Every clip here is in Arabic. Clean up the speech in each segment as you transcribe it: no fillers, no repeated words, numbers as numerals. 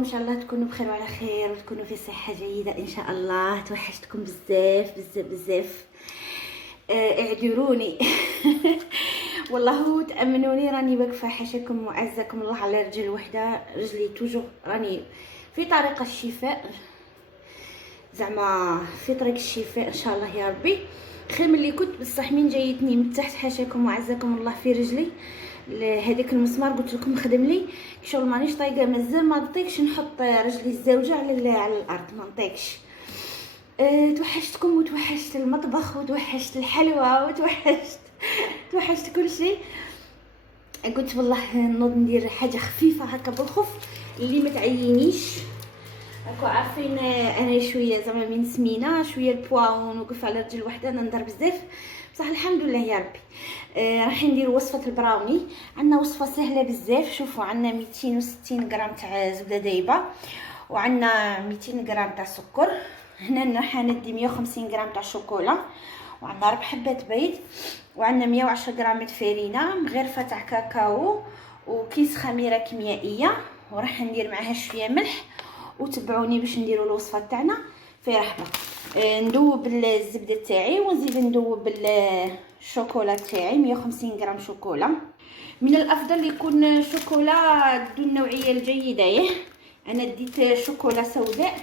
ان شاء الله تكونوا بخير وعلى خير وتكونوا في صحه جيده ان شاء الله. توحشتكم بزاف بزاف بزاف. اعذروني. والله تامنوني راني واقفه حاشاكم وعزكم الله على رجل وحده. رجلي توجو راني في طريق الشفاء، زعما في طريق الشفاء ان شاء الله يا ربي. خير من اللي كنت، بصح من جايتني من تحت حاشاكم وعزكم الله في رجلي هذاك المسمار قلت لكم خدم لي شغل مانيش طايقه. مازال ما نطيقش نحط رجلي الزوجه على الارض، ما نطيقش. توحشتكم وتوحشت المطبخ وتوحشت الحلوى توحشت كل شيء. قلت والله نوض ندير حاجه خفيفه هكا بالخف اللي ما تعينيش. راكو عارفين انا شويه زعما من سمينه شويه البوا ونوقف على رجل وحده، انا ندار بزاف بصح الحمد لله يا ربي. راح ندير وصفه البراوني. عندنا وصفه سهله بزاف. شوفوا عندنا 260 غرام تاع زبده دايبه، وعندنا 200 غرام تاع سكر. هنا راح ندي 150 غرام تاع شوكولا، وعندنا 4 حبات بيض، وعندنا 110 غرام فرينه، مغرفه تاع كاكاو، وكيس خميره كيميائيه، وراح ندير معها شويه ملح. وتبعوني باش نديروا الوصفه تاعنا في رحبه. ندوب الزبده تاعي ونزيد ندوب الشوكولا تاعي 150 غرام شوكولا. من الافضل يكون شوكولا ذو النوعيه الجيده. انا ديت شوكولا سوداء،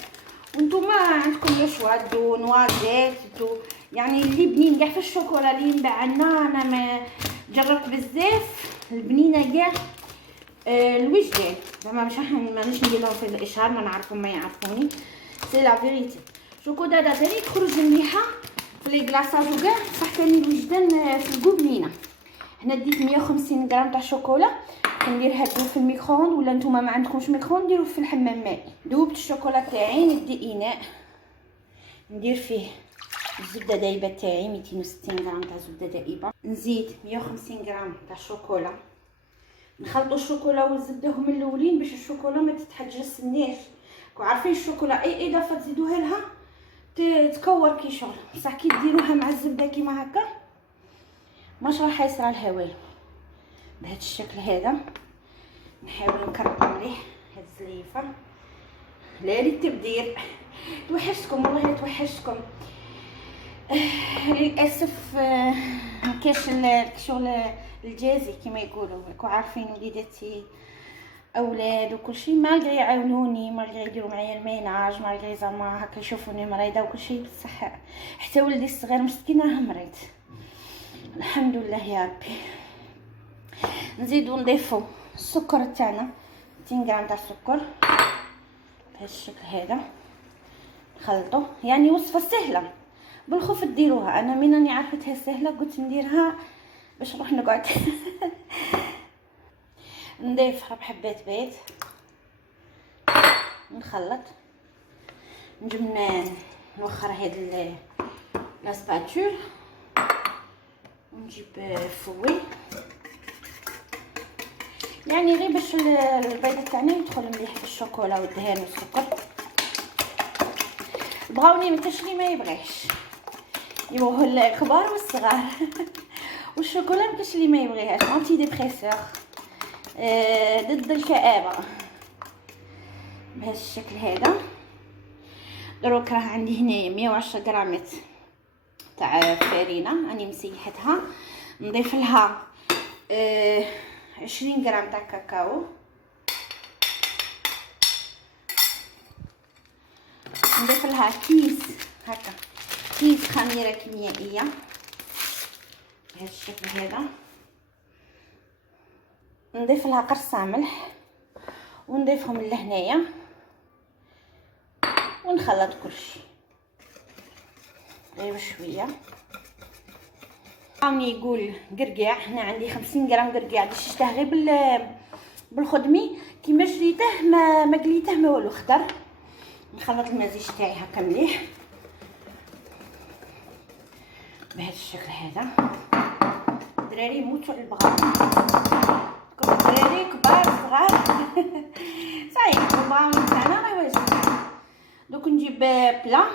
وانتم عندكم لو شوا دو نوازيت دو، يعني اللي بنين كاع في الشوكولا اللي ينباع عندنا. انا ما جربت بزاف البنينه كاع الوجدان زعما مانيش ندير لهم في الاشهار، ما نعرفهم ما يعرفوني. سي لا فيريتي شوكولا دا ثاني تخرج مليحه في لي كلاصاج وكاع، صح ثاني الوجدان في الكوب بنينه. هنا ديت 150 غرام تاع شوكولا، كنديرها تذوب في الميكرووند، ولا نتوما ما عندكمش ميكرووند ديروه في الحمام مائي. ذوبت الشوكولا تاعي، ندي اناء ندير فيه الزبده دايبه تاعي 260 غرام تاع زبده دائبه، نزيد 150 غرام تاع شوكولا. نخلطوا الشوكولا والزبده هما الاولين باش الشوكولا ما تتحجسنيش. عارفين الشوكولا اي اضافه تزيدوها لها تكور كي شغل، بصح كي ديروها مع الزبده كيما هكا ماش راح يصرى لها والو. بهذا الشكل هذا نحاول نكرب مليح هاد الزليفه. لا للتبدير. توحشتكم والله توحشتكم. للاسف مكاش الشغل الجازي كما يقولوا. راكو عارفين وليداتي اولاد وكل شيء، ما يعاونوني، ما يديروا معايا الميناج، ما زعما هكا يشوفوني مريضه وكل شيء، بصح حتى ولدي الصغير مسكين راه مريض. الحمد لله يا ربي. نزيدو نضيفو السكر تاعنا 200 غرام تاع السكر بهذا الشكل هذا، نخلطو. يعني وصفه سهله بالخوف ديروها. انا من راني عرفتها سهله قلت نديرها باش نروح نقعد. نضيف 4 حبات بيض، نخلط، نجم نوخر هاد لاسباتول، ونجيب فوي يعني غير باش البيضه تاعنا يدخل مليح في الشوكولا والدهان والسكر. بغاوني ما كاش اللي ما يبغيش، يبغوه الكبار والصغار. والشوكولا ما كاش اللي ما يبغيهاش، انتي ديبريسور ضد الكآبه. بهذا الشكل هذا. دروك راه عندي هنايا 110 غرامات تاع فرينه راني مسيحتها، نضيف لها 20 غرام تاع كاكاو، نضيف لها كيس هكا كيس خميره كيميائيه بهذا الشكل هذا، نضيف لها قرصه ملح، ونضيفهم لهنايا ونخلط كلشي غير شويه. عاوني يقول قرقاع. هنا عندي 50 غرام قرقاع دشته غير بالخدمي كيما شريته ما قليته ما والو، خضر. نخلط المزيج تاعي هكا مليح بهذا الشكل هذا. الدراري يموتوا على البغاوي، كل الدراري كبار صغار. صحيح البغاوي تاعنا راه واجد. دوك نجيب بلا،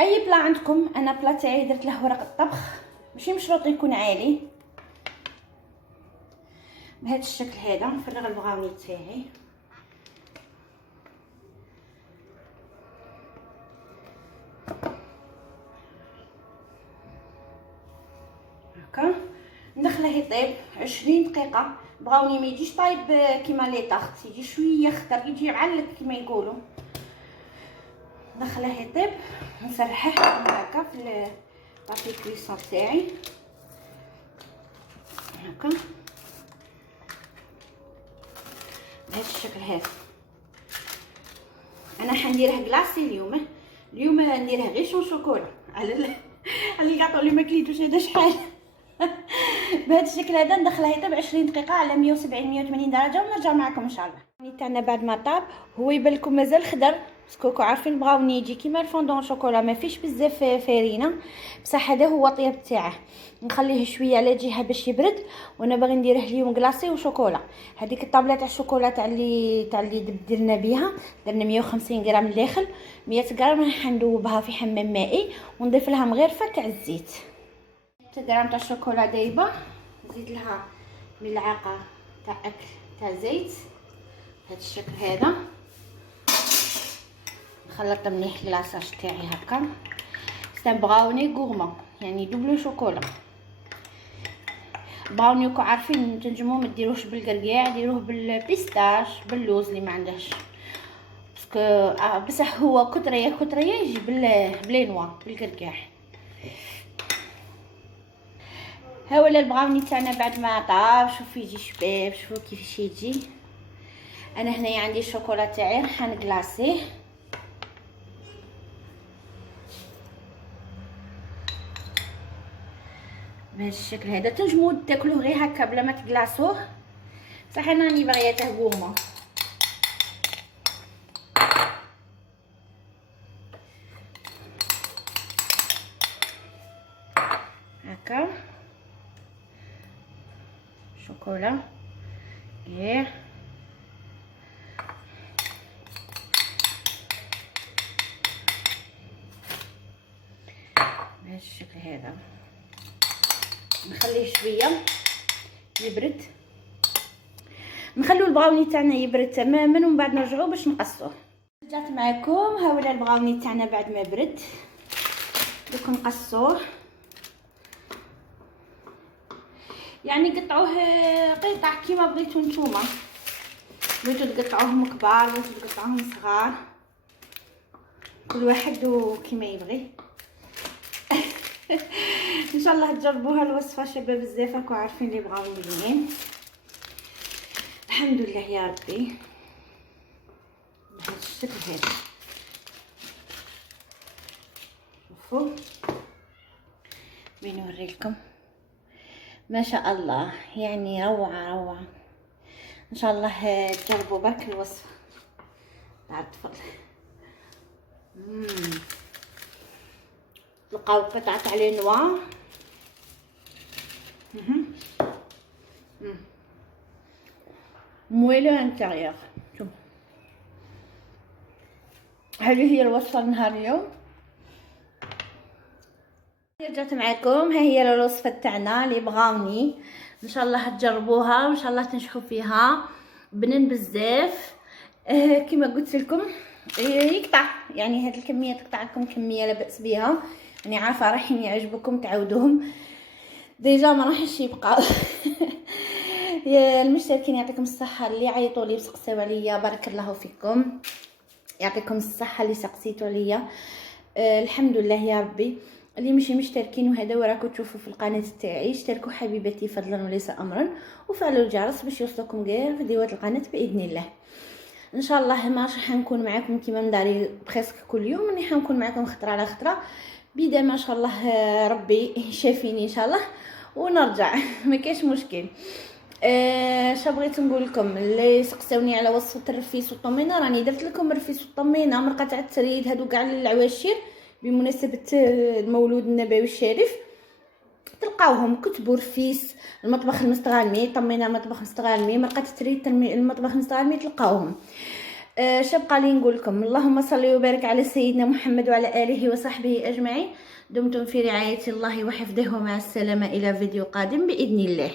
اي بلا عندكم. انا بلا تاعي درت له ورق الطبخ، ماشي مشروط يكون عالي. بهذا الشكل هذا نفرغ البغاوني تاعي. هكا ندخله يطيب 20 دقيقه. بغاوني ما يجيش طايب كيما لي طاخت، يجي شويه خطر، يجي معلق كيما يقولوا. ندخله يطيب نسرحه هكا في لابي كويسون تاعي هكا بهذا الشكل هذا. انا حنديره كلاصي اليوم نديره غير شوكولا على الكاطو اللي ما كليتوش هذا شحال. بهذا الشكل هذا ندخله يطيب 20 دقيقه على 170 180 درجه ونرجع معكم ان شاء الله. تاعنا بعد ما طاب هو يبان لكم مازال خضر، باسكو عارفين بغاوني يجي كيما الفوندون شوكولا ما فيش بزاف فرينه، بصح هذا هو الطياب تاعه. نخليه شويه على جهه باش يبرد، وانا باغي نديره اليوم كلاصي وشوكولا. هذيك الطابله تاع الشوكولا تاع اللي درنا بها، درنا 150 غرام الداخل، 100 غرام راح ندوبها في حمام مائي ونضيف لها مغرفه تاع الزيت. 100 غرام تاع الشوكولا دايبه، نزيد لها ملعقه تاع اكل تاع زيت بهذا الشكل هذا. نخلط مليح كلاصاج تاعي هكا. بغاوني غورما يعني دوبلو شوكولا. بغاوني كو عارفين تنجمو ما ديروش بالكركاع، ديروه بالبيستاش باللوز اللي ما عندهش، باسكو بصح هو كتريه يجي بلينوا بالكركاع. ها ولا البغاوني تاعنا بعد ما طاب، شوفوا يجي شباب، شوفوا كيفاش يجي. انا هنايا عندي الشوكولا تاعي راح نكلاصيه. بهذا الشكل هذا تنجمو تاكلوه غير هكا بلا ما تكلاصوه، صح انا راني باغياته غورما. هكا شوكولا ايه بهذا الشكل هذا. نخليه شويه يبرد، نخلو البراوني تاعنا يبرد تماما ومن بعد نرجعو باش نقصوه. رجعت معكم، ها ولا البراوني تاعنا بعد ما برد. دوك نقصوه، يعني قطعوه قطع كيما بغيتو نتوما، بغيتو تقطعوهم كبار بغيتو تقطعوهم صغار، كل واحد وكيما يبغي. ان شاء الله تجربوها الوصفه شباب، بزاف راكم عارفين اللي بغاو مليين. الحمد لله يا ربي. بهذا الشكل هذا شوفوا بين نوريلكم ما شاء الله، يعني روعه روعه. ان شاء الله تجربوا برك الوصفه تاع الطفل. تلقاو قطعه تاع لي نوا مويلو انتيريور. شوف هذه هي الوصفه نهار اليوم. رجعت معكم، ها هي الوصفه تاعنا اللي بغاوني. ان شاء الله تجربوها وان شاء الله تنجحوا فيها. بنين بزاف كما قلت لكم، يقطع يعني هاد الكميه تقطع لكم كميه لا باس بها، يعني عارفه رايحين يعجبكم تعاودوهم ديجا ما راحش يبقى. يا المشتركين يعطيكم الصحه، اللي عيطوا لي وسقسوا عليا بارك الله فيكم، يعطيكم الصحه اللي سقسيتوا عليا. الحمد لله يا ربي. اللي ماشي مشتركين وهذا وراكم تشوفوا في القناه تاعي، اشتركوا حبيباتي فضلا وليس امرا، وفعلوا الجرس باش يوصلكم غير فيديوهات القناه باذن الله. ان شاء الله ما راح نكون معكم كيما نداري بريسك كل يوم، راني حنكون معكم خطره على خطره بدا ما شاء الله ربي يشافيني ان شاء الله ونرجع. ما كاينش مشكل. اش بغيت نقول لكم، اللي سقساوني على وصفه الرفيس والطمينه، راني درت لكم الرفيس والطمينه مرقه تاع التريد، هادو كاع العواشر بمناسبه المولود النبوي الشريف. تلقاوهم كتبوا رفيس المطبخ المستغرمي، طمينه المطبخ المستغرمي، مرقه التريد المطبخ المستغرمي، تلقاوهم. شبقى لي نقول لكم اللهم صل وبارك على سيدنا محمد وعلى اله وصحبه اجمعين. دمتم في رعايه الله وحفظه، ومع السلامه الى فيديو قادم باذن الله.